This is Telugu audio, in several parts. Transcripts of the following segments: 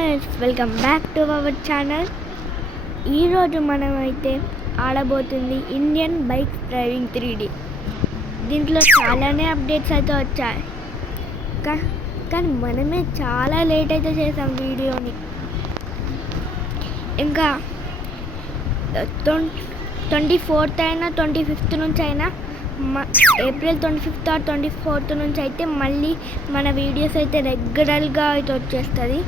Friends, welcome back to our channel. ఈరోజు మనమైతే ఆడబోతుంది ఇండియన్ బైక్ డ్రైవింగ్ 3D. దీంట్లో చాలానే అప్డేట్స్ అయితే వచ్చాయి, కానీ మనమే చాలా లేట్ అయితే చేసాం వీడియోని. ఇంకా 24th అయినా 25th నుంచి అయినా ఏప్రిల్ 25th ఆర్ 24th నుంచి అయితే మళ్ళీ మన వీడియోస్ అయితే రెగ్యులర్గా అయితే వచ్చేస్తుంది.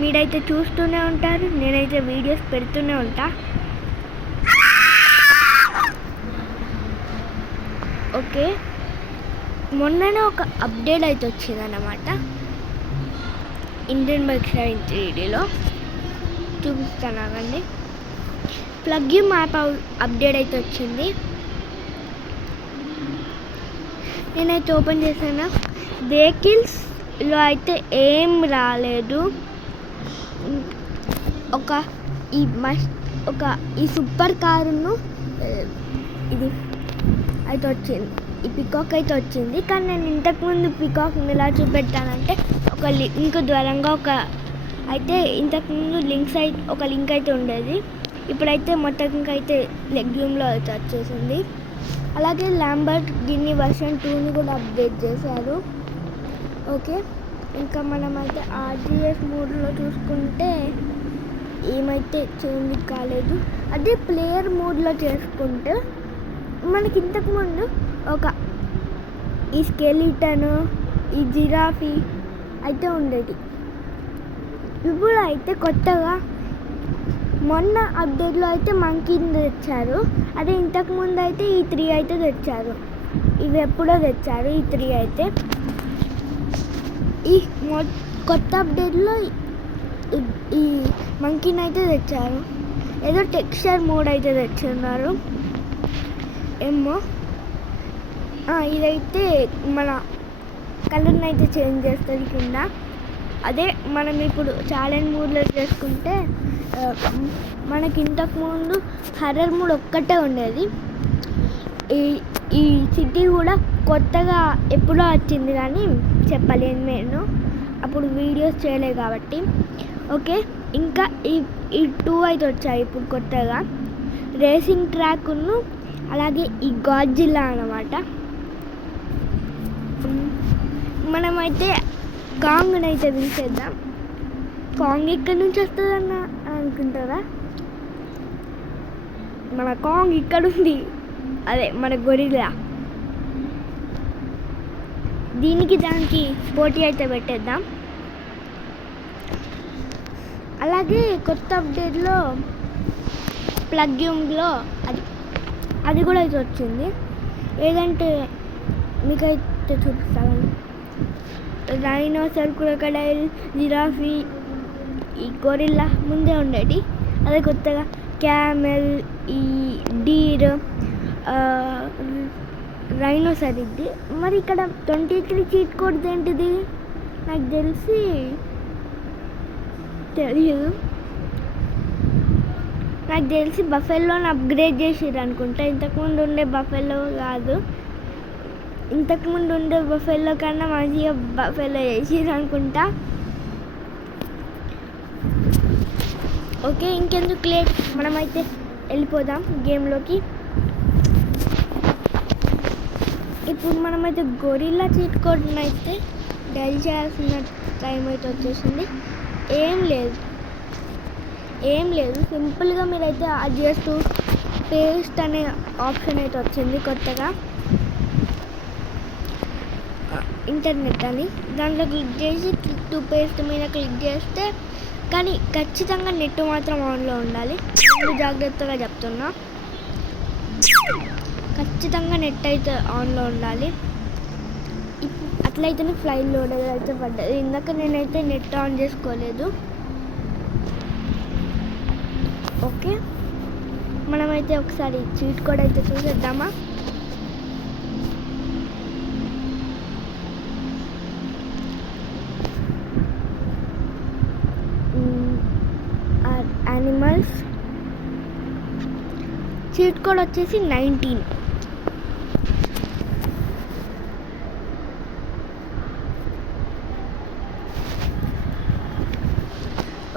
మీరైతే చూస్తూనే ఉంటారు, నేనైతే వీడియోస్ పెడుతూనే ఉంటా. ఓకే, మొన్ననే ఒక అప్డేట్ అయితే వచ్చింది అన్నమాట ఇండియన్ బైక్ డ్రైవింగ్ 3Dలో. చూపిస్తాను అవండి. ప్లగ్-ఇన్ మ్యాప్ అప్డేట్ అయితే వచ్చింది. నేనైతే ఓపెన్ చేశాను. వెహికల్స్లో అయితే ఏం రాలేదు. ఈ సూపర్ కారును ఇది అయితే వచ్చింది, ఈ పికాక్ అయితే వచ్చింది. కానీ నేను ఇంతకుముందు పికాక్ని ఎలా చూపెట్టానంటే ఒక లింక్ ద్వారంగా ఇంతకుముందు ఒక లింక్ అయితే ఉండేది. ఇప్పుడైతే మొత్తం అయితే లెగ్యూమ్లో అయితే వచ్చేసింది. అలాగే ల్యాంబోర్గిని వర్షన్ 2ని కూడా అప్డేట్ చేశారు. ఓకే, ఇంకా మనమైతే ఆర్జిఎస్ మోడ్లో చూసుకుంటే ఏమైతే చేంజ్ కాలేదు. అదే ప్లేయర్ మోడ్లో చేసుకుంటే మనకి ఇంతకుముందు ఈ స్కెలిటన్, ఈ జిరాఫీ అయితే ఉండేది. ఇప్పుడు అయితే కొత్తగా మొన్న అప్డేట్లో అయితే మంకీని తెచ్చారు. అదే ఇంతకుముందు అయితే ఈ 3 అయితే తెచ్చారు. ఇవి ఎప్పుడో తెచ్చారు ఈ 3 అయితే. ఈ కొత్త అప్డేట్లో ఈ మంకీని అయితే తెచ్చారు. ఏదో టెక్స్చర్ మోడ్ అయితే తెచ్చున్నారు ఏమో. ఇదైతే మన కలర్ని అయితే చేంజ్ చేస్తుంది కింద. అదే మనం ఇప్పుడు ఛాలెంజ్ మోడ్లో చేసుకుంటే మనకి ఇంతకుముందు హర్రర్ మోడ్ ఒక్కటే ఉండేది. ఈ సిటీ కూడా కొత్తగా ఎప్పుడో వచ్చింది, కానీ చెప్పలేను నేను, అప్పుడు వీడియోస్ చేయలేదు కాబట్టి. ఓకే, ఇంకా ఈ 2 అయితే వచ్చాయి ఇప్పుడు కొత్తగా. రేసింగ్ ట్రాక్ను అలాగే ఈ గాడ్జిల్లా అన్నమాట. మనమైతే కాంగ్ని అయితే పిలిచేద్దాం. కాంగ్ ఎక్కడి నుంచి వస్తుందన్న అనుకుంటారా? మన కాంగ్ ఇక్కడ ఉంది, అదే మన గొరిల్లా. దానికి పోటీ అయితే పెట్టేద్దాం. అలాగే కొత్త అప్డేట్లో ప్లగ్-ఇన్లో అది కూడా అయితే వచ్చింది. ఏదంటే మీకైతే చూపిస్తాను. రైనోసర్, క్రొకడైల్, జిరాఫీ, ఈ గొరిల్లా ముందే ఉండేది. అదే కొత్తగా క్యామెల్, ఈ డీర్, రైనోసర్ ఇది. మరి ఇక్కడ 23 చీట్ కోడ్స్ ఏంటిది నాకు తెలిసి బఫెల్లోని అప్గ్రేడ్ చేసిర్రు అనుకుంటా. ఇంతకుముందు ఉండే బఫెల్లో కాదు, ఇంతకుముందు ఉండే బఫెల్లో కన్నా మంచిగా బఫెల్లో చేసిర్రు అనుకుంటా. ఓకే, ఇంకెందుకు లేట్, మనమైతే వెళ్ళిపోదాం గేమ్లోకి. ఇప్పుడు మనమైతే గొరిల్లా చీట్ కోడ్ని అయితే డైల్ చేయాల్సిన టైం అయితే వచ్చేసింది. ఏం లేదు సింపుల్గా మీరైతే అడ్జస్ట్ పేస్ట్ అనే ఆప్షన్ అయితే వచ్చింది కొత్తగా, ఇంటర్నెట్ అని. దాంట్లో క్లిక్ చేసి క్లిక్ టు పేస్ట్ మీద క్లిక్ చేస్తే, కానీ ఖచ్చితంగా నెట్ మాత్రం ఆన్లో ఉండాలి. నేను జాగ్రత్తగా చెప్తున్నా, ఖచ్చితంగా నెట్ అయితే ఆన్లో ఉండాలి. అట్లయితేనే ఫ్లైట్ లోడ్ అయితే పడ్డది. ఇందాక నేనైతే నెట్ ఆన్ చేసుకోలేదు. ఓకే, మనమైతే ఒకసారి చీట్ కోడ్ అయితే చూసేద్దామా. యానిమల్స్ చీట్ కోడ్ వచ్చేసి 19.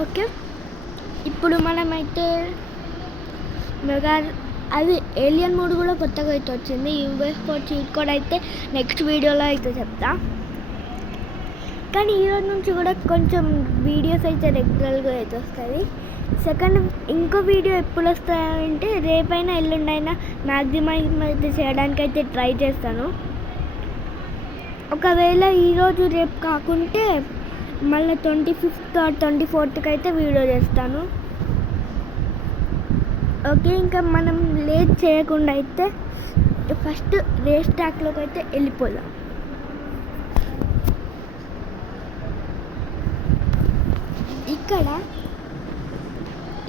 ఓకే, ఇప్పుడు మనమైతే మెగా అది ఏలియన్ మోడ్ కూడా కొత్తగా అయితే వచ్చింది. యూఎఫ్ఓ చీట్ కోడ్ అయితే నెక్స్ట్ వీడియోలో అయితే చెప్తా. కానీ ఈరోజు నుంచి కూడా కొంచెం వీడియోస్ అయితే రెగ్యులర్గా అయితే వస్తుంది. సెకండ్ ఇంకో వీడియో ఎప్పుడు వస్తాయంటే రేపైనా ఎల్లుండైనా మ్యాక్సిమం అయితే చేయడానికి అయితే ట్రై చేస్తాను. ఒకవేళ ఈరోజు రేపు కాకుంటే మళ్ళీ 25th or 24th అయితే వీడియో చేస్తాను. ఓకే, ఇంకా మనం లేట్ చేయకుండా అయితే ఫస్ట్ రేస్ ట్రాక్లోకి అయితే వెళ్ళిపోదాం. ఇక్కడ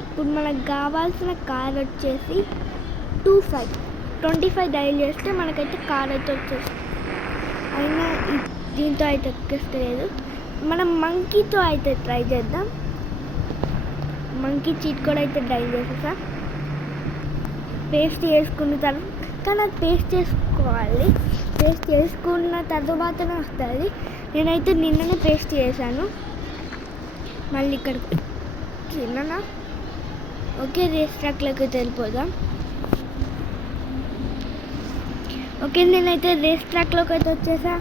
ఇప్పుడు మనకు కావాల్సిన కార్ వచ్చేసి 25 డైల్ చేస్తే మనకైతే కార్ అయితే వచ్చేస్తుంది. అయినా దీంతో అయితే ఎక్కిస్తలేదు. మనం మంకీతో అయితే ట్రై చేద్దాం. మంకీ చీట్ కూడా అయితే డైల్ చేసేసా. పేస్ట్ చేసుకున్న తర్వాత, కానీ అది పేస్ట్ చేసుకోవాలి. పేస్ట్ చేసుకున్న తర్వాతనే వస్తుంది. నేనైతే నిన్ననే పేస్ట్ చేశాను. మళ్ళీ ఇక్కడికి చిన్న ఓకే, రేస్ ట్రాక్లోకి వెళ్ళిపోదాం. ఓకే, నేనైతే రేస్ ట్రాక్లోకి అయితే వచ్చేసా.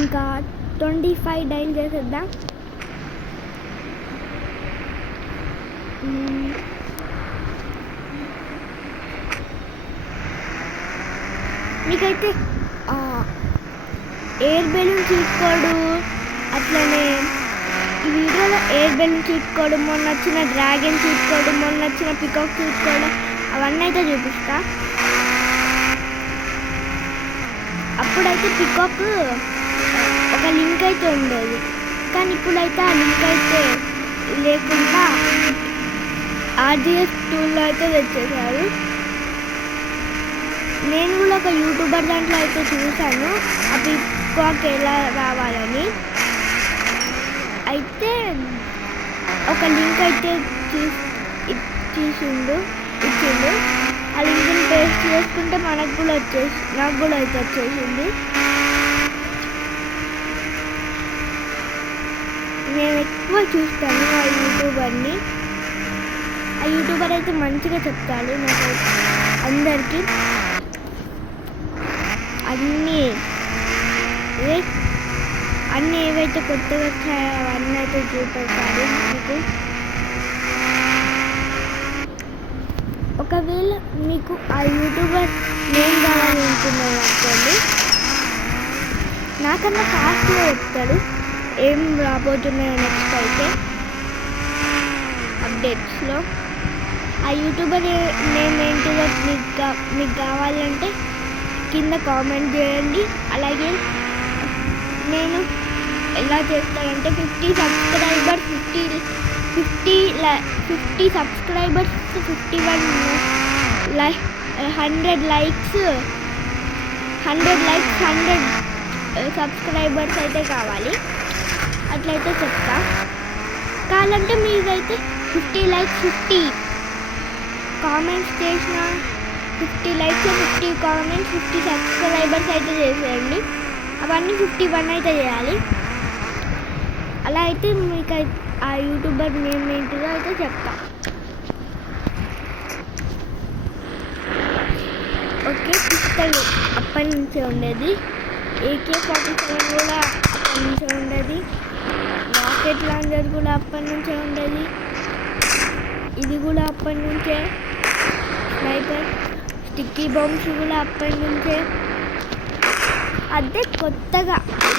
ఇంకా 25 డైల్ చేసేద్దాం. మీకైతే ఎయిర్ బెలూన్ చీట్ కోడ్, అట్లనే ఈ వీడియోలో ఎయిర్ బెలూన్ చీట్ కోడ్, మొన్న వచ్చిన డ్రాగన్ చీట్ కోడ్, మొన్న వచ్చిన పికాక్ చీట్ కోడ్ అవన్నీ అయితే చూపిస్తా. అప్పుడైతే పికాక్ ఒక లింక్ అయితే ఉండేది, కానీ ఇప్పుడైతే ఆ లింక్ అయితే లేకుండా ఆర్జిఎస్ టూల్లో అయితే తెచ్చేసారు. నేను కూడా ఒక యూట్యూబర్ దాంట్లో అయితే చూశాను ఆ పికాక్ ఎలా రావాలని. అయితే ఒక లింక్ అయితే ఇచ్చిండు. ఆ లింక్ని పేస్ట్ చేసుకుంటే నాకు కూడా అయితే వచ్చేసింది. నేను ఎక్కువ చూస్తాను ఆ యూట్యూబర్ని. ఆ యూట్యూబర్ అయితే మంచిగా చెప్తాడు నాకు అందరికీ అన్నీ ఏవైతే కొత్తగా వచ్చాయో అవన్నీ అయితే చూపెడతాడు మీకు. ఒకవేళ మీకు ఆ యూట్యూబర్ నేమ్ కావాలనుకున్నాను అనుకోండి, నాకన్నా ఫాస్ట్గా చెప్తాడు ఏం రాబోతున్నాయో నెక్స్ట్ అయితే అప్డేట్స్లో. ఆ యూట్యూబర్ నేమ్ ఏంటిదో మీకు కావాలంటే కింద కామెంట్ చేయండి. అలాగే నేను ఎలా చేస్తానంటే 50 సబ్స్క్రైబర్స్ 51 100 లైక్స్ 100 సబ్స్క్రైబర్స్ అయితే కావాలి. అట్లయితే చెప్తా. కావాలంటే మీరైతే 50 లైక్స్ 50 కామెంట్స్ చేసిన 50 లైక్స్ 50 కామెంట్స్ 50 సబ్స్క్రైబర్స్ అయితే చేసేయండి. అవన్నీ 51 అయితే చేయాలి. అలా అయితే మీకు ఆ యూట్యూబర్ నేమ్ ఏంటిదో అయితే చెప్తా. ఓకే, పిస్తల్ అప్పటి నుంచే ఉండేది. AK-47 కూడా అప్పటి నుంచే ఉండేది. రాకెట్ లాంచర్ కూడా అప్పటి నుంచే ఉండేది. ఇది కూడా అప్పటి నుంచే. స్నైపర్ స్టిక్కీ బాంబ్స్ కూడా అప్పటి నుంచే. అదే కొత్తగా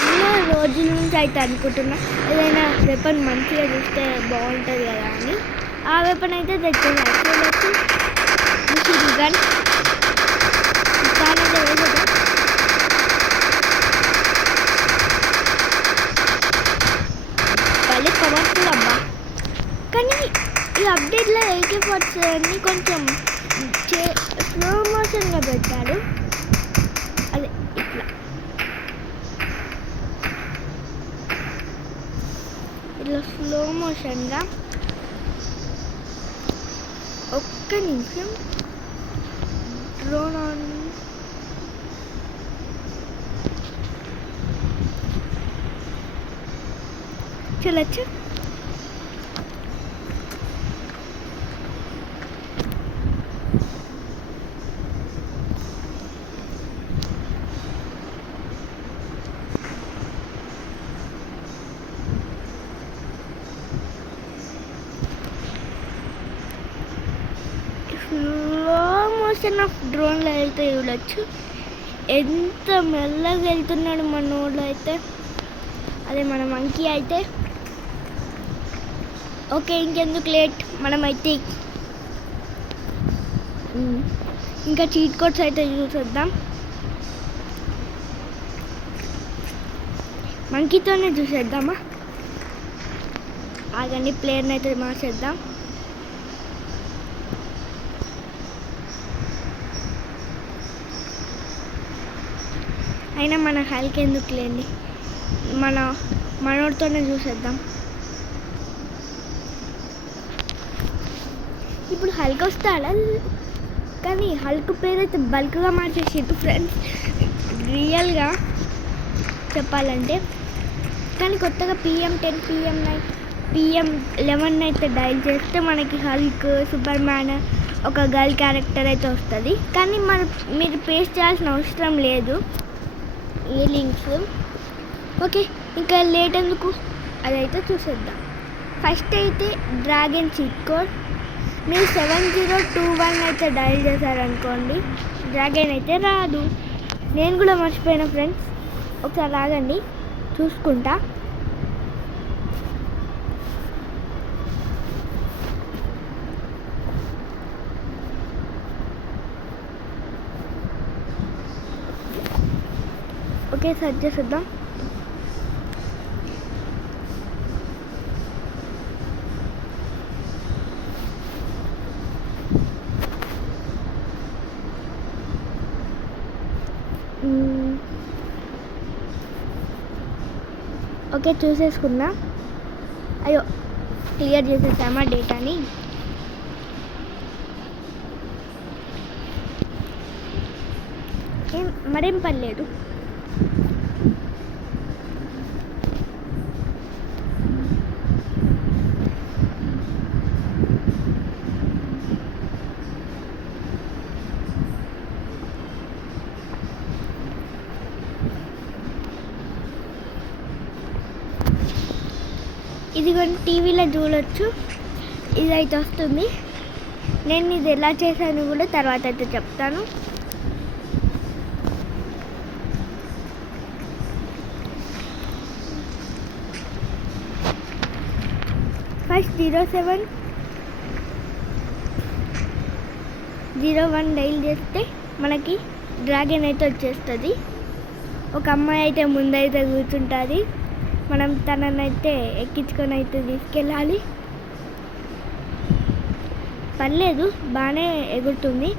ఎన్నో రోజుల నుంచి అయితే అనుకుంటున్నా ఏదైనా వెపన్ మంచిగా చూస్తే బాగుంటుంది కదా అని ఆ వెపన్ అయితే తెచ్చేసాను. చూడొచ్చు, మిషన్ గన్ అయితే వేసేదా. భలే పవర్ఫుల్ అబ్బా. కానీ ఈ అప్డేట్లో AK-47 కొంచెం స్లో మోషన్గా పెట్టాడు. అదే ఇట్లా స్లో మోషన్గా. ఒక్క నిమిషం డ్రోన్ ఆన్. చూడొచ్చు, యానిమేషన్ ఆఫ్ డ్రోన్లో అయితే చూడొచ్చు ఎంత మెల్లగా వెళ్తున్నాడు మనోడు అయితే. అదే మన మంకీ అయితే. ఓకే ఇంకెందుకు లేట్, మనమైతే ఇంకా చీట్ కోడ్స్ అయితే చూసేద్దాం. మంకీతోనే చూసేద్దామా? ఆగండి ప్లేయర్ని అయితే మార్చేద్దాం. అయినా మన హల్క్ ఎందుకు లేండి, మనోడితోనే చూసేద్దాం. ఇప్పుడు హల్క్ వస్తాడా? కానీ హల్క్ పేరు అయితే బల్క్గా మార్చేసిండు ఫ్రెండ్స్ రియల్గా చెప్పాలంటే. కానీ కొత్తగా PM10 PM9 PM11 అయితే డైల్ చేస్తే మనకి హల్క్, సూపర్ మ్యాన్, ఒక గర్ల్ క్యారెక్టర్ అయితే వస్తుంది. కానీ మీరు పేస్ట్ చేయాల్సిన అవసరం లేదు ఈ లింక్స్. ఓకే ఇంకా లేట్ ఎందుకు, అదైతే చూసేద్దాం. ఫస్ట్ అయితే డ్రాగన్ చీట్ కోడ్. మీరు 7021 అయితే డైల్ చేశారనుకోండి డ్రాగన్ అయితే రాదు. నేను కూడా మర్చిపోయినా ఫ్రెండ్స్, ఒకసారి రాగండి చూసుకుంటా. ఓకే సెర్చ్ చేసేద్దాం. ఓకే చూసేసుకున్నా. అయ్యో క్లియర్ చేసేసామా డేటాని. మరేం పర్లేదు. ఇది కొన్ని టీవీలో చూడొచ్చు, ఇదైతే వస్తుంది. నేను ఇది ఎలా చేశాను కూడా తర్వాత అయితే చెప్తాను. ఫస్ట్ 0701 డైల్ చేస్తే మనకి డ్రాగన్ అయితే వచ్చేస్తుంది. ఒక అమ్మాయి అయితే ముందైతే కూర్చుంటుంది, మనం తననైతే ఎక్కించుకొని అయితే తీసుకెళ్ళాలి. పర్లేదు బాగానే ఎగురుతుంది.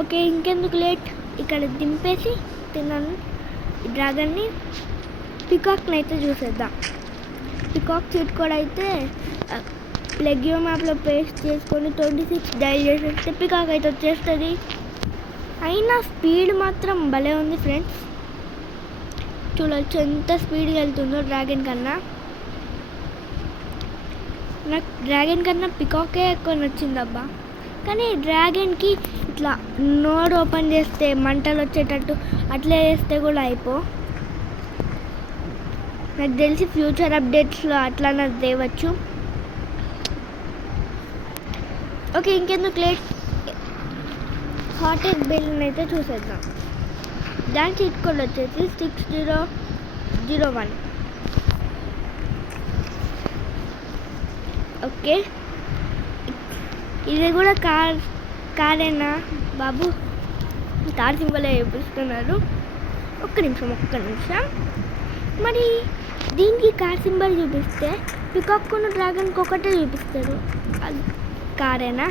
ఓకే ఇంకెందుకు లేట్, ఇక్కడ దింపేసి తిన్నాను డ్రాగన్ని. పికాక్ని అయితే చూసేద్దాం. పికాక్ చీట్ కోడ్ అయితే ప్లగ్యూ మ్యాప్లో పేస్ట్ చేసుకొని 26 డైల్ చేసేస్తే పికాక్ అయితే వచ్చేస్తుంది. అయినా స్పీడ్ మాత్రం భలే ఉంది ఫ్రెండ్స్, చూడవచ్చు ఎంత స్పీడ్గా వెళ్తుందో డ్రాగన్ కన్నా. నాకు డ్రాగన్ కన్నా పికాకే ఎక్కువ నచ్చిందబ్బా. కానీ డ్రాగన్కి ఇట్లా నోడ్ ఓపెన్ చేస్తే మంటలు వచ్చేటట్టు అట్లే చేస్తే కూడా నాకు తెలిసి ఫ్యూచర్ అప్డేట్స్లో అట్లా తేవచ్చు. ఓకే ఇంకెందుకు లేట్, హాట్ ఎగ్ బెలూన్ అయితే చూసేద్దాం. దాని చీట్ కోడ్ వచ్చేసి 6001. ఓకే ఇది కూడా కారేనా బాబు, కార్ సింబలే చూపిస్తున్నారు. ఒక్క నిమిషం. మరి దీనికి కార్ సింబల్ చూపిస్తే పికాక్ను డ్రాగన్కి ఒకటే చూపిస్తారు, అది కారేనా?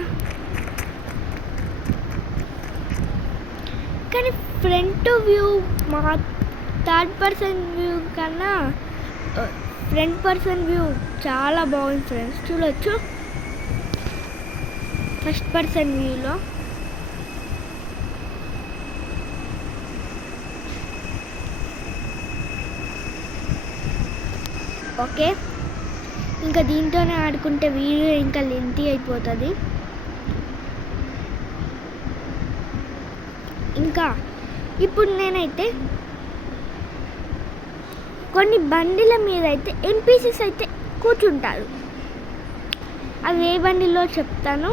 కానీ ఫ్రంట్ వ్యూ మా థర్డ్ పర్సన్ వ్యూ కన్నా ఫ్రంట్ పర్సన్ వ్యూ చాలా బాగుంది ఫ్రెండ్స్, చూడొచ్చు. ఫస్ట్ పర్సన్ వ్యూలో ఓకే ఇంకా దీంతోనే ఆడుకుంటే వీడియో ఇంకా లెంతీ అయిపోతుంది. ఇంకా ఇప్పుడు నేనైతే కొన్ని బండిల మీద అయితే NPCs అయితే కూర్చుంటారు. అది ఏ బండిలో చెప్తాను.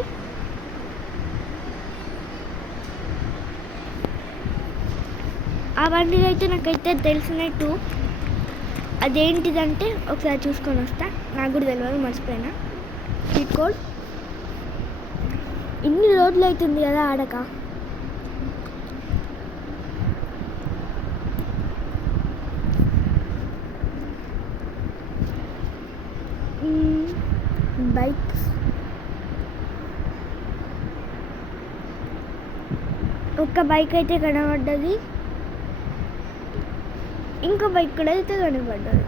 ఆ బండిలో అయితే నాకైతే తెలిసినట్టు అదేంటిదంటే ఒకసారి చూసుకొని వస్తా. నాకు కూడా తెలియదు, మర్చిపోయినా. స్ట్రీట్ కోడ్ ఇన్ని రోజులు అవుతుంది కదా ఆడక. బైక్స్ ఒక్క బైక్ అయితే కనబడ్డది, ఇంకో బైక్ కూడా అయితే కనబడ్డది.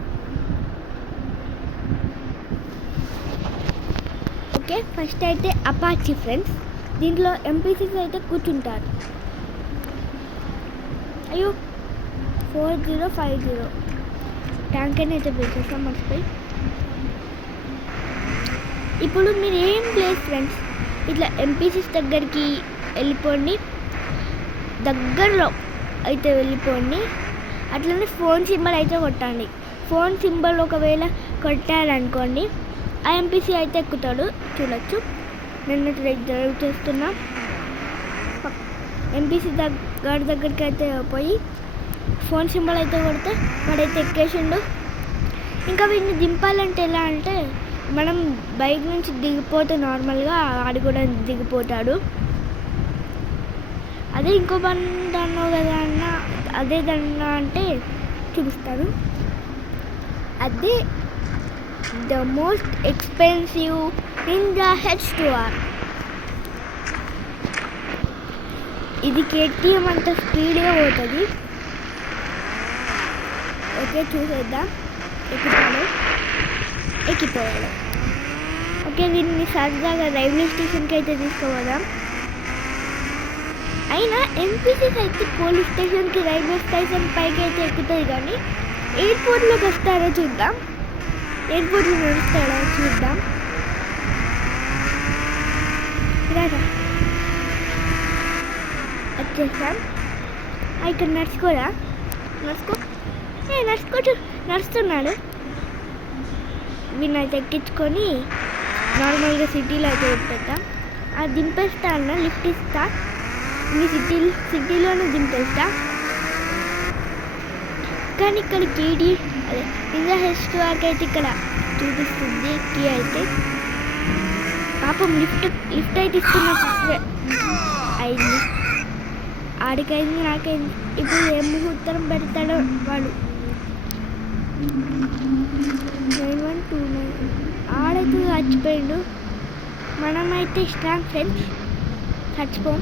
ఓకే, ఫస్ట్ అయితే అపాచీ ఫ్రెండ్స్. దీంట్లో ఎంపీసీస్ అయితే కూర్చుంటారు. అయ్యో 4050 ట్యాంక్ అయితే పెట్టేస్తాం మర్చిపోయి. ఇప్పుడు మీరు ఏం ప్లేస్ ఫ్రెండ్స్, ఇట్లా ఎంపీసీస్ దగ్గరికి వెళ్ళిపోండి, దగ్గరలో అయితే వెళ్ళిపోండి. అట్లనే ఫోన్ సింబల్ అయితే కొట్టండి. ఫోన్ సింబల్ ఒకవేళ కొట్టారనుకోండి ఆ ఎంపీసీ అయితే ఎక్కుతాడు. చూడొచ్చు, నేను డ్రైవ్ చేస్తున్నా. ఎంపీసీ దగ్గరికి అయితే పోయి ఫోన్ సింబల్ అయితే కొడితే వాడైతే ఎక్కేసిండు. ఇంకా వీడిని దింపాలంటే ఎలా అంటే, మనం బైక్ నుంచి దిగిపోతే నార్మల్గా ఆడు కూడా దిగిపోతాడు. అదే ఇంకో బండి అన్నావు కదా అన్న, అదే దండ అంటే చూపిస్తాను. అదే the most expensive ninja H2R. ఇది KTM అంత స్పీడ్గా పోతుంది. ఓకే, చూసేద్దాం. ఎక్కిపోయాడు. ఓకే, దీన్ని సరదాగా రైల్వే స్టేషన్కి అయితే తీసుకోవదాం. అయినా ఎంపీసీస్ అయితే పోలీస్ స్టేషన్కి, రైల్వే స్టేషన్ పైకి అయితే ఎక్కుతాయి, కానీ ఎయిర్పోర్ట్లోకి వస్తారో చూద్దాం. ఎయిర్పోర్ట్లో నడుస్తాడో చూద్దాం. రాదా వచ్చేసాం. ఇక్కడ నడుచుకోరా, నడుస్తున్నాడు. వీళ్ళైతే ఎక్కించుకొని నార్మల్గా సిటీలో అయితే పెట్టేద్దాం. అది దింపేస్తా అన్న, లిఫ్ట్ ఇస్తా, మీ సిటీలోనే దింపేస్తా. కానీ ఇక్కడ కేడీ అదే నింజా H2Rకి అయితే ఇక్కడ చూపిస్తుంది కీ అయితే. పాపం లిఫ్ట్ అయితే ఇస్తున్నా అయింది. ఆడికైంది, నాకైంది. ఇప్పుడు ఏం ముహూర్తం పెడతాడో వాడు. 9129 ఆడైతే చచ్చిపోయిండు. మనమైతే స్ట్రాంగ్ ఫ్రెండ్స్, చచ్చిపోం.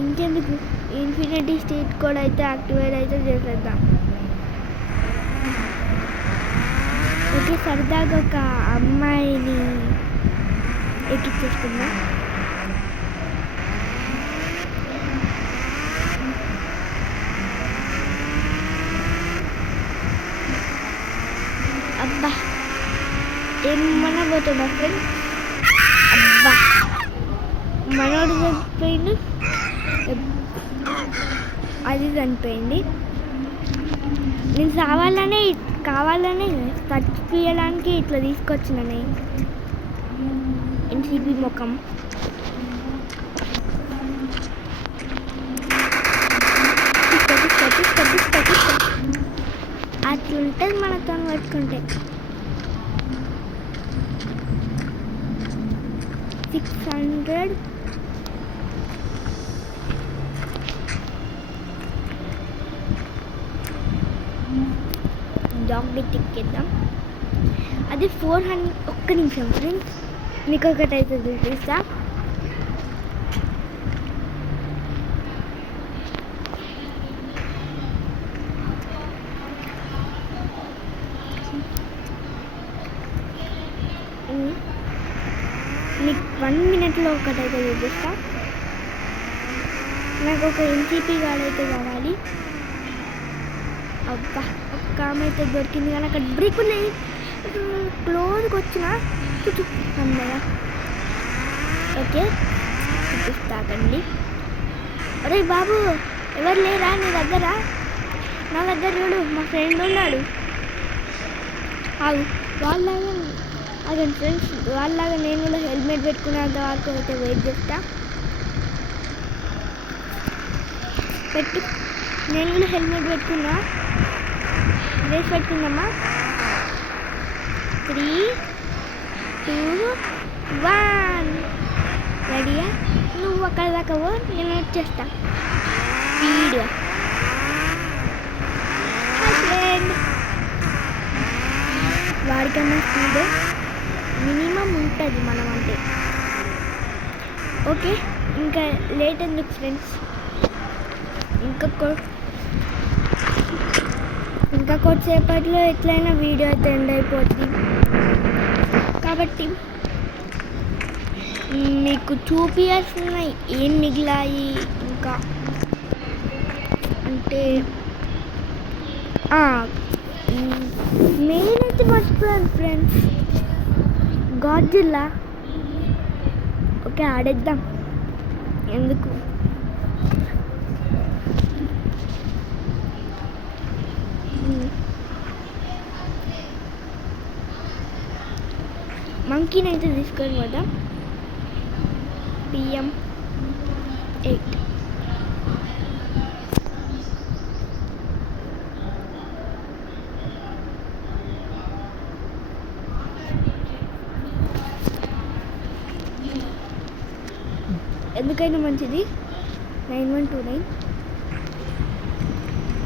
ఇంకెందుకు, ఇన్ఫినిటీ స్ట్రీట్ కోడ్ అయితే యాక్టివేట్ అయితే చేసేద్దాం. ఓకే, సరదాగా ఒక అమ్మాయిని ఎక్కించేసుకుందాం. అబ్బా, ఏమన్నా పోతుందా ఫ్రెండ్స్? అబ్బా, మనోడు చనిపోయింది, అది చనిపోయింది. నేను కావాలనే చచ్చిపోయడానికి ఇట్లా తీసుకొచ్చిననే ఎన్సీపీ ముఖం. అట్లుంటుంది మనతో పట్టుకుంటే. 600 డాగ్ ఎక్కిద్దాం. అది 400. ఒక్క నిమిషం ఫ్రెండ్స్, మీకు ఒకటైతే చూపిస్తా. మీకు 1 మినిట్లో ఒకటైతే చూపిస్తా. నాకు ఒక ఎన్సీపీ గార్డ్ అయితే కావాలి. అబ్బా, ఒక్క ఆమె అయితే దొరికింది, కానీ అక్కడ బ్రేక్ ఉన్నాయి. క్లోజ్కి వచ్చిన అన్నయ్య. ఓకే, చూపిస్తాకండి. అరే బాబు, ఎవరు లేరా నీ దగ్గర? నా దగ్గర చూడు, మా ఫ్రెండ్ ఉన్నాడు. వాళ్ళ అదే ఫ్రెండ్స్, వాళ్ళలాగా నేను కూడా హెల్మెట్ పెట్టుకునేంత వరకు అయితే వెయిట్ చేస్తా. నేను కూడా హెల్మెట్ పెట్టుకున్నా. రేస్ పెట్టుకుందామా? 3, 2, 1. రెడీయా? నువ్వు అక్కడ దాకా పో, నేను వచ్చేస్తా స్పీడ్గా. వాడికన్నా స్పీడ్ మినిమం ఉంటుంది మనం అంటే. ఓకే, ఇంకా లేట్ ఎందుకు ఫ్రెండ్స్, ఇంకా కొద్దిసేపట్లో ఎట్లయినా వీడియో అయితే ఎండ్ అయిపోతుంది. కాబట్టి మీకు చూపియాల్సినవి ఏం మిగిలాయి ఇంకా అంటే మెయిన్ అయితే మర్చిపోయాను ఫ్రెండ్స్, గాడ్జిల్లా. ఓకే, ఆడేద్దాం. ఎందుకు మంకీని అయితే తీసుకొని పోదాం. PM8 ఎందుకైనా మంచిది. 9129.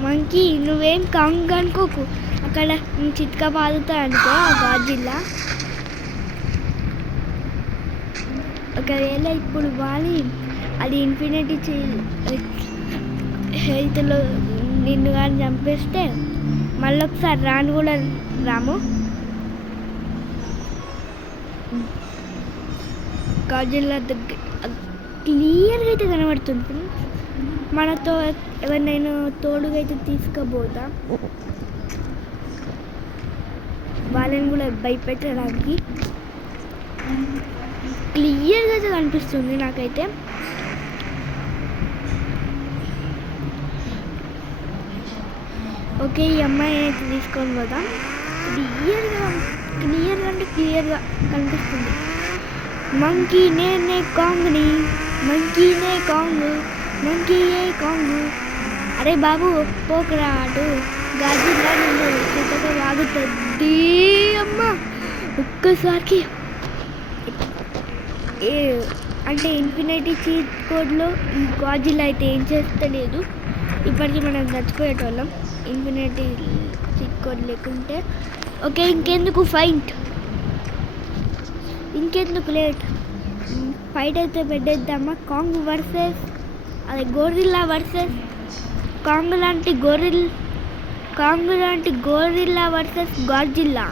మంకీ నువ్వేం కాంగ్ అనుకోకు, అక్కడ చిట్కా బాదుతా అనుకో ఆ గాడ్జిల్లా. ఒకవేళ ఇప్పుడు వాలి అది ఇన్ఫినిటీ హెల్త్లో నిన్ను కానీ చంపేస్తే మళ్ళీ ఒకసారి రాను కూడా రాము. గాడ్జిల్లా దగ్గర క్లియర్గా అయితే కనబడుతుంది. మనతో ఎవరినైనా తోడుగా అయితే తీసుకుపోతాం, వాళ్ళని కూడా భయపెట్టడానికి. క్లియర్గా అయితే కనిపిస్తుంది నాకైతే. ఓకే, ఈ అమ్మాయి అయితే తీసుకొని పోదాం. క్లియర్గా అంటే క్లియర్గా కనిపిస్తుంది. మంకీ నేనే కాంగ్ని, మంకీనే కాంగ్. అరే బాబు పోకరా అటు, గాజులా నిన్ను చిత్తగా వాగుతుంది. అమ్మ ఒక్కసారికి అంటే ఇన్ఫినిటీ చీట్ కోడ్లో ఈ గాజులా అయితే ఏం చేస్తలేదు. ఇప్పటికీ మనం చచ్చిపోయేటోళ్ళం ఇన్ఫినిటీ చీట్ కోడ్ లేకుంటే. ఓకే, ఇంకెందుకు లేట్, ఫైట్ అయితే పెట్టేద్దామా? కాంగ్ వర్సెస్ అదే గోరిల్లా వర్సెస్ కాంగ్ లాంటి గోరిల్లా వర్సెస్ గాడ్జిల్లా.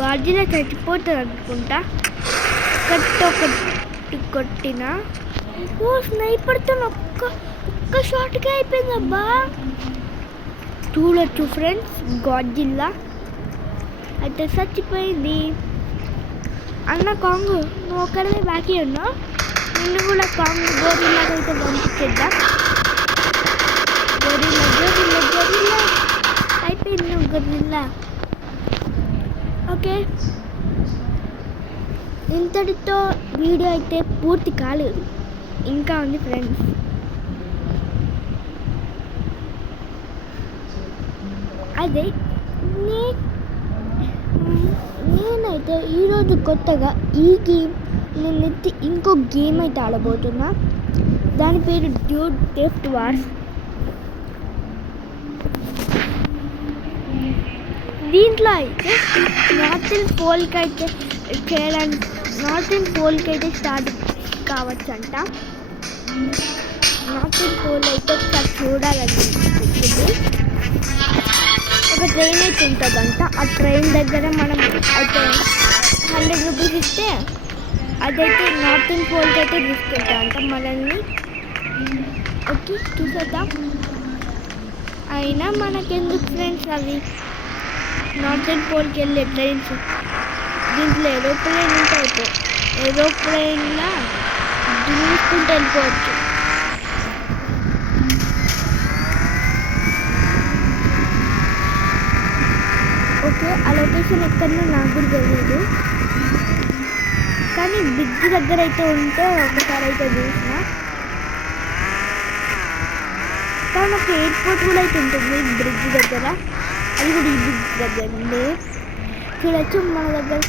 గాడ్జిల్లా చచ్చిపోతుంది అనుకుంటా, ఒకటి కొట్టిన. స్నైపర్తో ఒక్క షాట్కే అయిపోయిందబ్బా. చూడొచ్చు ఫ్రెండ్స్, గాడ్జిల్లా అయితే చచ్చిపోయింది. అన్న కాంగ్, నువ్వు ఒక్కడమే బాకీ ఉన్నావు, నిన్ను కూడా కాంగ్ గోరిల్లాగా అయితే పంపించేద్దాం. గొరిల్లా అయిపోయింది నువ్వు గొరిల్లా. ఓకే, ఇంతటితో వీడియో అయితే పూర్తి కాలేదు, ఇంకా ఉంది ఫ్రెండ్స్. అదే నేనైతే ఈరోజు కొత్తగా ఈ గేమ్ నేనైతే ఇంకో గేమ్ అయితే ఆడబోతున్నా. దాని పేరు డ్యూడ్ థెఫ్ట్ వార్స్. దీంట్లో అయితే నార్త్ పోల్కి అయితే స్టార్ట్ కావచ్చంట. నార్త్ పోల్ అయితే ఒకసారి చూడాలనిపిస్తుంది. ఒక ట్రైన్ అయితే ఉంటుందంట. ఆ ట్రైన్ దగ్గర మనం అయితే 100 రూపీస్ ఇస్తే అదైతే నార్త్ పోల్కి అయితే తీసుకెళ్తామంట మనల్ని. ఓకే, చూసేద్దాం. అయినా మనకెందుకు ఫ్రెండ్స్ అవి నార్త్ పోల్కి వెళ్ళే ట్రైన్స్. దీంట్లో ఏరోప్లేన్ ఉంటే ఏరోప్లేన్లా దూసుకుంటూ వెళ్ళిపోవచ్చు. ఓకే, అలా లొకేషన్ ఎక్కడో నాకు కూడా తెలియదు, కానీ బ్రిడ్జ్ దగ్గర అయితే ఉంటే ఒకసారి అయితే చూసిన. కానీ ఒక ఎయిర్పోర్ట్ కూడా అయితే ఉంటుంది బ్రిడ్జ్ దగ్గర, అది కూడా ఈ బ్రిడ్జ్ దగ్గర ఉంది. చూడొచ్చు మన దగ్గర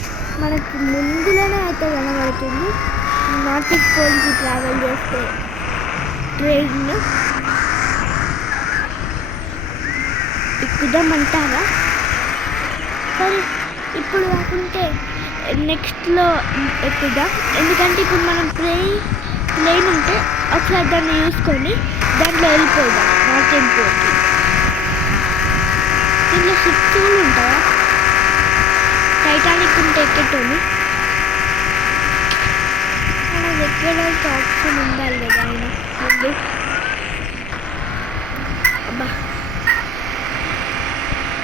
మనకు ముందులోనే అయితే కనబడుతుంది నార్త్ పోల్కి ట్రావెల్ చేస్తే ట్రైన్. ఎక్కుదామంటారా? సరే ఇప్పుడు కాకుంటే నెక్స్ట్లో ఎక్కుదాం, ఎందుకంటే ఇప్పుడు మనం ప్లేన్ ఉంటే ఒకసారి దాన్ని చూసుకొని దాంట్లో వెళ్ళిపోదాం నార్త్ పోల్కి. దీంట్లో షిప్స్ కూడా ఉంటాయా? టైటానిక్ ఉంటే ఎక్కేటోని మనకు ఎక్కడానికి ఆప్షన్ ఉండాలి కదా ఆయన ముందు. అబ్బా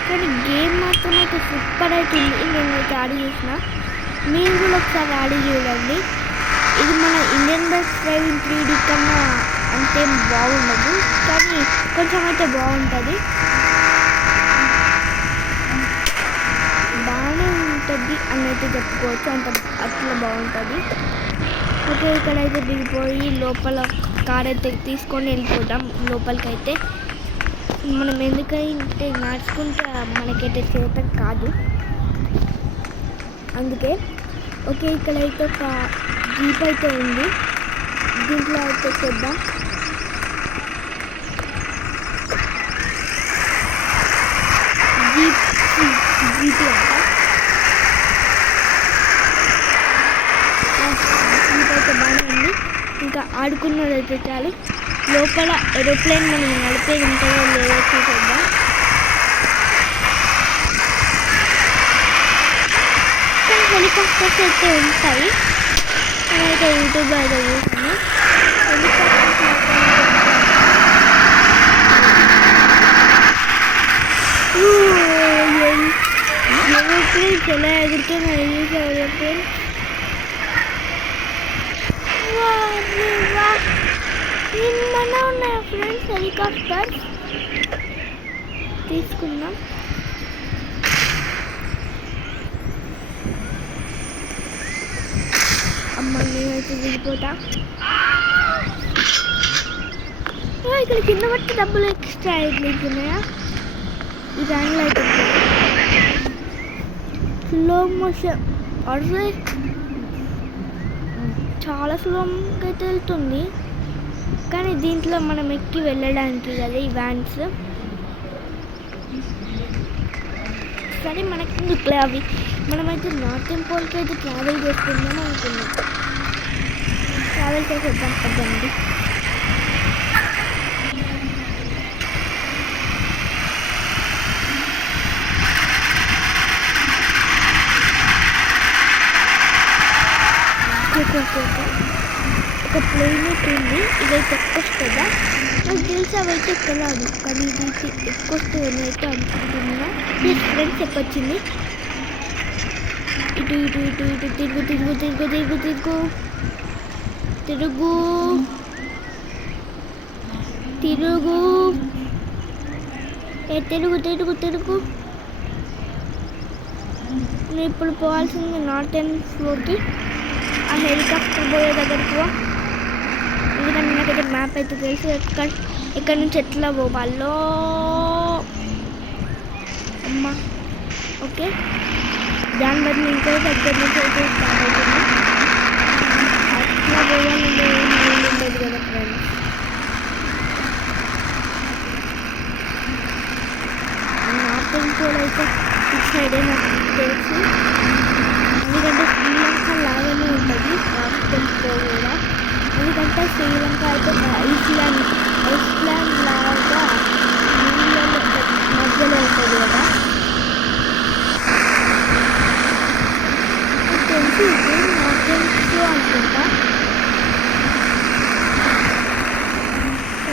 కానీ గేమ్ మాత్రం అయితే సూపర్ అవుతుంది. నేనైతే ఆడి చూసిన, మీరు కూడా ఒకసారి ఆడి చూడండి. ఇది మన ఇండియన్ బస్ డ్రైవింగ్ 3D కన్నా అంతేం బాగుండదు, కానీ కొంచెం అయితే బాగుంటుంది, బాగానే ఉంటుంది అని అయితే చెప్పుకోవచ్చు. అట్లా బాగుంటుంది. ఓకే ఇక్కడైతే దిగిపోయి లోపల కార్ అయితే తీసుకొని వెళ్ళిపోదాం లోపలికైతే. మనం ఎందుకంటే నడుచుకుంటే మనకైతే చేత కాదు, అందుకే. ఓకే ఇక్కడైతే ఒక జీప్ అయితే ఉంది, దీంట్లో అయితే చూద్దాం. జీప్ జీప్ అంట, జీప్ అయితే బాగానే ఉంది. ఇంకా ఆడుకున్నది అయితే చాలు. లోపల ఏరోప్లేన్ మనం నడిపేది ఉంటుందో లేదో చూద్దాం. కానీ హెలికాప్టర్స్ అయితే ఉంటాయి, నేనైతే యూట్యూబ్లో అయితే చూసాను. హెలికాప్టర్స్ ఏరోప్లేన్స్ ఎలా ఎగురుతున్నాయి ఏరోప్లేన్. నిన్ననే ఉన్నాయి ఫ్రెండ్స్ హెలికాప్టర్, తీసుకున్నాం. అమ్మ నేనైతే దిగిపోతా. ఇక్కడ కింద బట్టి డబ్బులు ఎక్స్ట్రా అయిపోతున్నాయా? ఈ బ్యాంగ్లో అయితే స్లో మోషన్, అరే చాలా స్లోగా అయితే వెళ్తుంది, కానీ దీంట్లో మనం ఎక్కి వెళ్ళడానికి కదా ఈ వ్యాన్స్. సరే మనకి ఎందుకులే అవి, మనమైతే నార్త్ పోల్కి అయితే ట్రావెల్ చేస్తున్నాం అనుకున్నాం. ట్రావెల్ చేసేద్దాం కదండి. ఒక ప్లేన్ అయితే ఉంది, ఇదైతే ఎక్కొస్తుందా? నాకు తెలిసి అవైతే ఎక్కలాదు, కానీ ఇది ఎక్కొస్తుందని అయితే అనుకుంటున్నా. ఫ్రెండ్స్ చెప్పొచ్చింది. ఇటు ఇటు ఇటు ఇటు తిరుగు తిరుగు తిరుగు తిరుగు తిరుగు తిరుగు తిరుగు తిరుగు తిరుగు తిరుగు. నేను ఇప్పుడు పోవాల్సింది నార్త్ ఫ్లోర్కి, ఆ హెలికాప్టర్ పోయే దగ్గరకు. ఎందుకంటే నాకైతే మ్యాప్ అయితే తెలుసు ఎక్కడి నుంచి ఎట్లా పోవాలో. అమ్మా ఓకే దాని బదులు ఇంకో దగ్గర నుంచి అయితే స్టార్ట్ అవుతుంది. అట్లా పోవాలని ఏం ఉండదు కదా ఫ్రెండ్స్. నార్త్ ఇంకోడ్ అయితే ఇటు సైడే నాకు తెలుసు, ఎందుకంటే శ్రీలంక లాగానే ఉంటుంది నార్త్ ఇంకోడ్ కూడా. ఎందుకంటే శ్రీలంక అయితే ఐస్లాండ్ లాగా నీళ్ళలో మధ్యలో ఉంటుంది కదా. తెలిసి ఇది నార్త్ అనుకుంటా.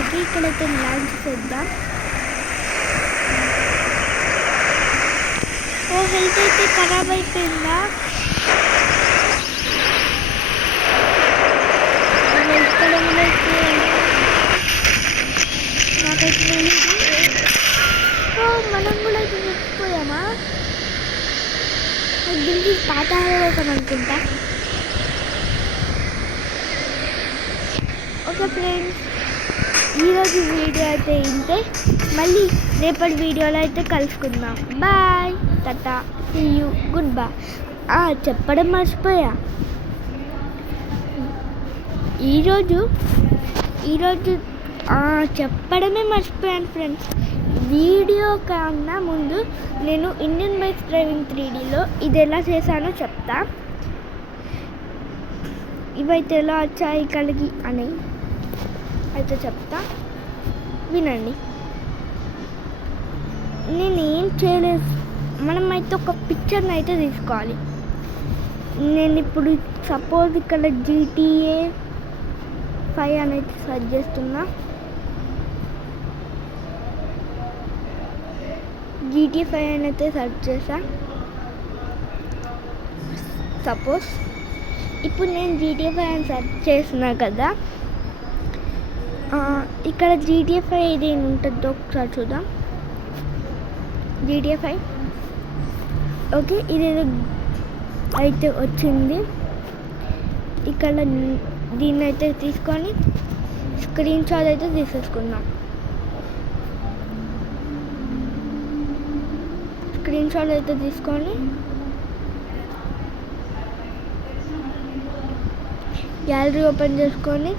ఓకే ఇక్కడైతే ల్యాండ్ చేద్దాం. ఓ హెల్త్ అయితే ఖరాబ్ అయిపోయిందా? ఇక్కడ నాకైతే ఓ మనం కూడా అయితే చచ్చిపోయామా? ఇది పాతాళలోకం అనుకుంటా. ఓకే ఫ్రెండ్స్, ఈరోజు వీడియో అయితే ఇంతే. మళ్ళీ రేపటి వీడియోలో అయితే కలుసుకుందాం. Bye, tata, see you, goodbye. చెప్పడం మర్చిపోయా, ఈరోజు చెప్పడమే మర్చిపోయాను ఫ్రెండ్స్. వీడియో కన్నా ముందు నేను ఇండియన్ బైక్స్ డ్రైవింగ్ 3Dలో ఇది ఎలా చేశానో చెప్తా. ఇవైతే ఎలా వచ్చాయి కలిగి అని అయితే చెప్తా, వినండి. నేను ఏం చేయలేదు, మనమైతే ఒక పిక్చర్ని అయితే తీసుకోవాలి. నేను ఇప్పుడు సపోజ్ ఇక్కడ GTA 5 అనేది సెర్చ్ చేస్తున్నా. GTA 5 అనేది సెర్చ్ చేసా. సపోజ్ ఇప్పుడు నేను GTA 5 అని సెర్చ్ చేస్తున్నా కదా, ఇక్కడ GTA 5 ఇది ఉంటుందో ఒకసారి చూద్దాం. GTA 5 ఓకే, ఇదేదో అయితే వచ్చింది. ఇక్కడ దీన్ని అయితే తీసుకొని స్క్రీన్ షాట్ అయితే తీసేసుకుందాం. స్క్రీన్ షాట్ అయితే తీసుకొని గ్యాలరీ ఓపెన్ చేసుకొని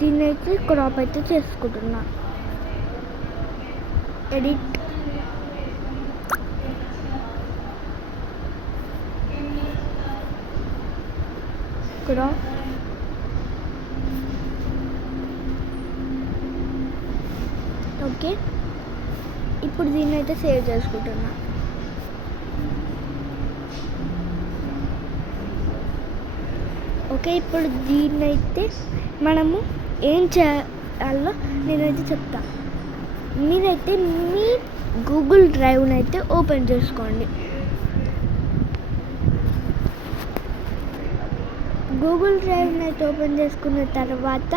దీన్ని అయితే క్రాప్ అయితే చేసుకుంటున్నా. Edit, crop, okay. ఇప్పుడు దీన్ని అయితే సేవ్ చేసుకుంటున్నా. ఓకే, ఇప్పుడు దీన్నైతే మనము ఏం చేయాలో నేనైతే చెప్తా. మీరైతే మీ గూగుల్ డ్రైవ్ని అయితే ఓపెన్ చేసుకోండి. గూగుల్ డ్రైవ్ని అయితే ఓపెన్ చేసుకున్న తర్వాత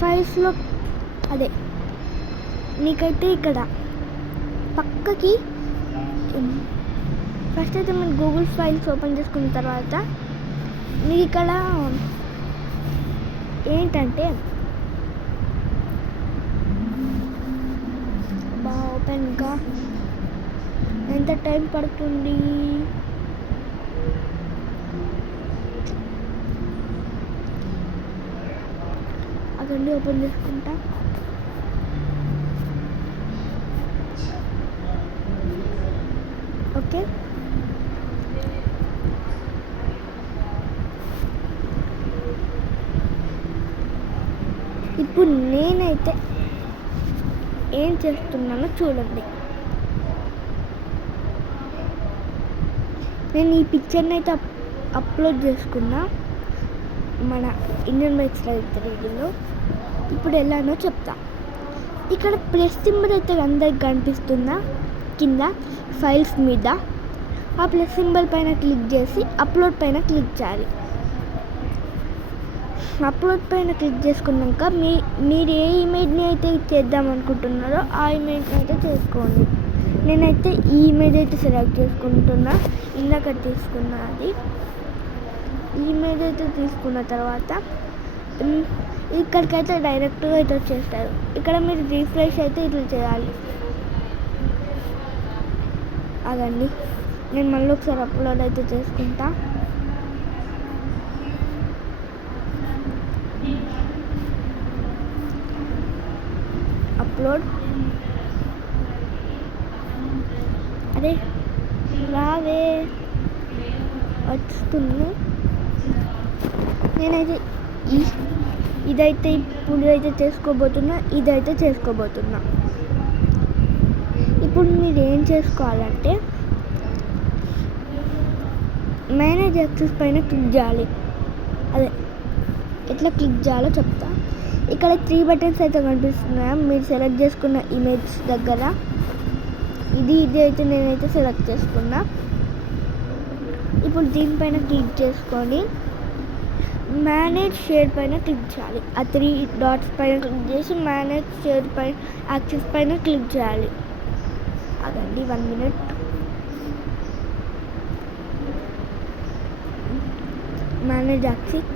ఫైల్స్లో అదే నీకైతే ఇక్కడ పక్కకి ఫస్ట్ అయితే మన గూగుల్ ఫైల్స్ ఓపెన్ చేసుకున్న తర్వాత మీకు ఇక్కడ ఏంటంటే ఓపెన్గా ఎంత టైం పడుతుంది, అదండి ఓపెన్ చేసుకుంటా. ఓకే, ఇప్పుడు నేనైతే ఏం చేస్తున్నానో చూడండి. నేను ఈ పిక్చర్ని అయితే అప్లోడ్ చేసుకున్నా మన ఇండియన్ బైక్స్ డ్రైవింగ్ 3Dలో. ఇప్పుడు ఎలానో చెప్తా. ఇక్కడ ప్లస్ సింబల్ అయితే అందరికి కనిపిస్తుందా కింద ఫైల్స్ మీద. ఆ ప్లస్ సింబల్ పైన క్లిక్ చేసి అప్లోడ్ పైన క్లిక్ చేయాలి. అప్లోడ్ పైన క్లిక్ చేసుకున్నాక మీరు ఏ ఇమేజ్ని అయితే చేద్దాం అనుకుంటున్నారో ఆ ఇమేజ్ని అయితే చేసుకోండి. నేనైతే ఈ ఇమేజ్ అయితే సెలెక్ట్ చేసుకుంటున్నా, ఇందాక తీసుకున్నా. అది ఈ ఇమేజ్ అయితే తీసుకున్న తర్వాత ఇక్కడికైతే డైరెక్ట్గా అయితే వచ్చేస్తారు. ఇక్కడ మీరు రీఫ్రెష్ అయితే ఇట్లా చేయాలి. అదండి, నేను మళ్ళీ ఒకసారి అప్లోడ్ అయితే చేసుకుంటా. అప్లోడ్, అరే రావే వస్తుంది. నేనైతే ఇదైతే ఇప్పుడు అయితే ఇదైతే చేసుకోబోతున్నా. ఇప్పుడు మీరు ఏం చేసుకోవాలంటే మేనేజ్ యాక్సెస్ పైన క్లిక్ చేయాలి. అదే ఎట్లా క్లిక్ చేయాలో చెప్తా. ఇక్కడ 3 బటన్స్ అయితే కనిపిస్తున్నాయా మీరు సెలెక్ట్ చేసుకున్న ఇమేజ్ దగ్గర. ఇది అయితే నేనైతే సెలెక్ట్ చేసుకున్నా. ఇప్పుడు దీనిపైన క్లిక్ చేసుకొని మేనేజ్ షేర్ పైన క్లిక్ చేయాలి. ఆ 3 డాట్స్ పైన క్లిక్ చేసి మేనేజ్ షేర్ పైన యాక్సెస్ పైన క్లిక్ చేయాలి. అదండి 1 minute. Manage access.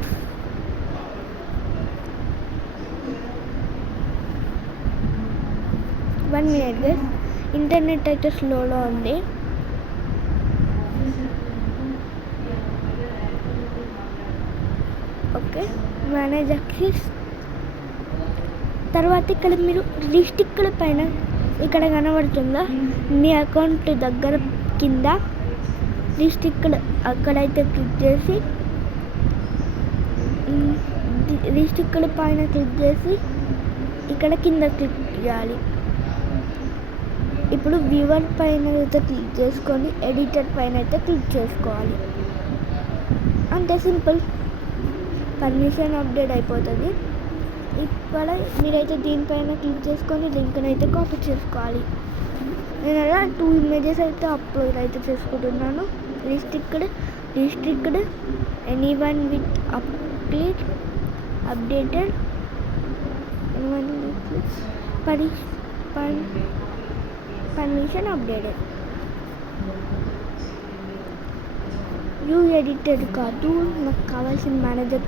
One minute guys, internet అయితే స్లోలో ఉంది. ఓకే, మేనేజ్ యాక్సెస్ తర్వాత ఇక్కడ మీరు రిస్ట్రిక్ట్ పైన ఇక్కడ కనబడుతుందా మీ అకౌంట్ దగ్గర కింద రిస్ట్రిక్ట్ అక్కడైతే క్లిక్ చేసి రిస్ట్రిక్ట్ పైన క్లిక్ చేసి ఇక్కడ కింద క్లిక్ చేయాలి. ఇప్పుడు వ్యూవర్ పైన అయితే క్లిక్ చేసుకొని ఎడిటర్ పైన అయితే క్లిక్ చేసుకోవాలి. అంతే, సింపుల్. పర్మిషన్ అప్డేట్ అయిపోతుంది. ఇక్కడ మీరైతే దీనిపైన క్లిక్ చేసుకొని లింక్ని అయితే కాపీ చేసుకోవాలి. నేను అలా 2 ఇమేజెస్ అయితే అప్లోడ్ అయితే చేసుకుంటున్నాను. Restrict anyone with updated permission updated. View edited కాదు, నాకు కావాల్సిన manager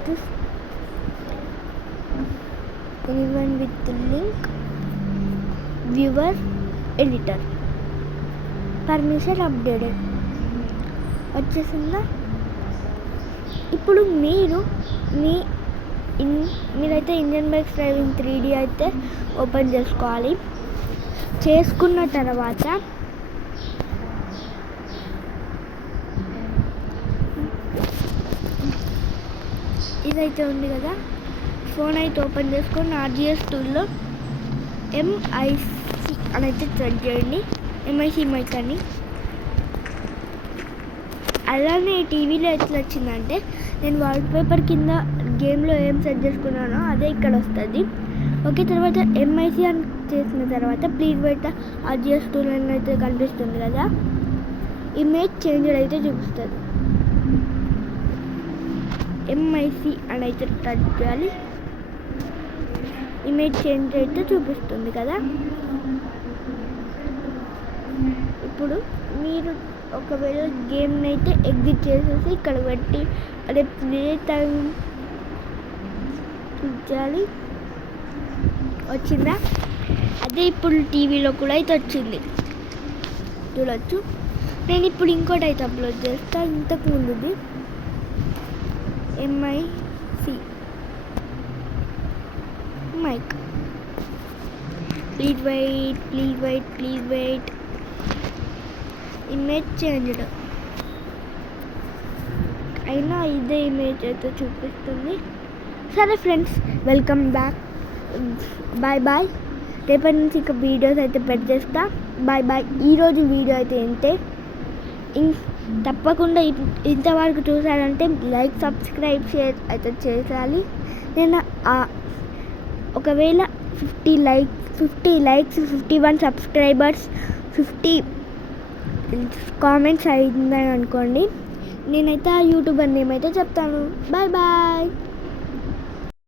anyone with link viewer editor permission updated వచ్చేసిందా. ఇప్పుడు మీరైతే ఇండియన్ బైక్స్ డ్రైవింగ్ 3D అయితే ఓపెన్ చేసుకోవాలి. చేసుకున్న తర్వాత ఇదైతే ఉంది కదా, ఫోన్ అయితే ఓపెన్ చేసుకొని RGS టూల్లో MIC అని అయితే సెర్చ్ చేయండి. MIC మైక్ అని. అలానే టీవీలో ఎట్లా వచ్చిందంటే నేను వాల్పేపర్ కింద గేమ్లో ఏం సెట్ చేసుకున్నానో అదే ఇక్కడ వస్తుంది. ఓకే, తర్వాత MIC అని చేసిన తర్వాత ప్లీజ్ వెయిట్ RGS టూల్ అని అయితే కనిపిస్తుంది కదా, ఇమేజ్ చేంజ్ అయితే చూపిస్తుంది. MIC అని అయితే టచ్ చేయాలి. ఇమేజ్ చేంజ్ అయితే చూపిస్తుంది కదా. ఇప్పుడు మీరు ఒకవేళ గేమ్ని అయితే ఎగ్జిట్ చేసేసి ఇక్కడ పెట్టి అదే ప్లే టైం చేయాలి. వచ్చిందా? అదే ఇప్పుడు టీవీలో కూడా అయితే వచ్చింది, చూడొచ్చు. నేను ఇప్పుడు ఇంకోటి అయితే అప్లోడ్ చేస్తాను. ఇంతకు ముందుది MIC mic. Please wait image changed అయినా ఇదే ఇమేజ్ అయితే చూపిస్తుంది. సరే ఫ్రెండ్స్, వెల్కమ్ బ్యాక్. బాయ్. రేపటి నుంచి ఇంకా వీడియోస్ అయితే పెట్టేస్తా. బాయ్. ఈరోజు వీడియో అయితే ఏంటే తప్పకుండా ఇంతవరకు చూసారంటే లైక్, సబ్స్క్రైబ్, షేర్ అయితే చేయాలి. నేను ఒకవేళ 50 likes 51 సబ్స్క్రైబర్స్ 50 కామెంట్స్ అయిందని అనుకోండి, నేనైతే ఆ యూట్యూబర్ నేమ్ అయితే చెప్తాను. బాయ్.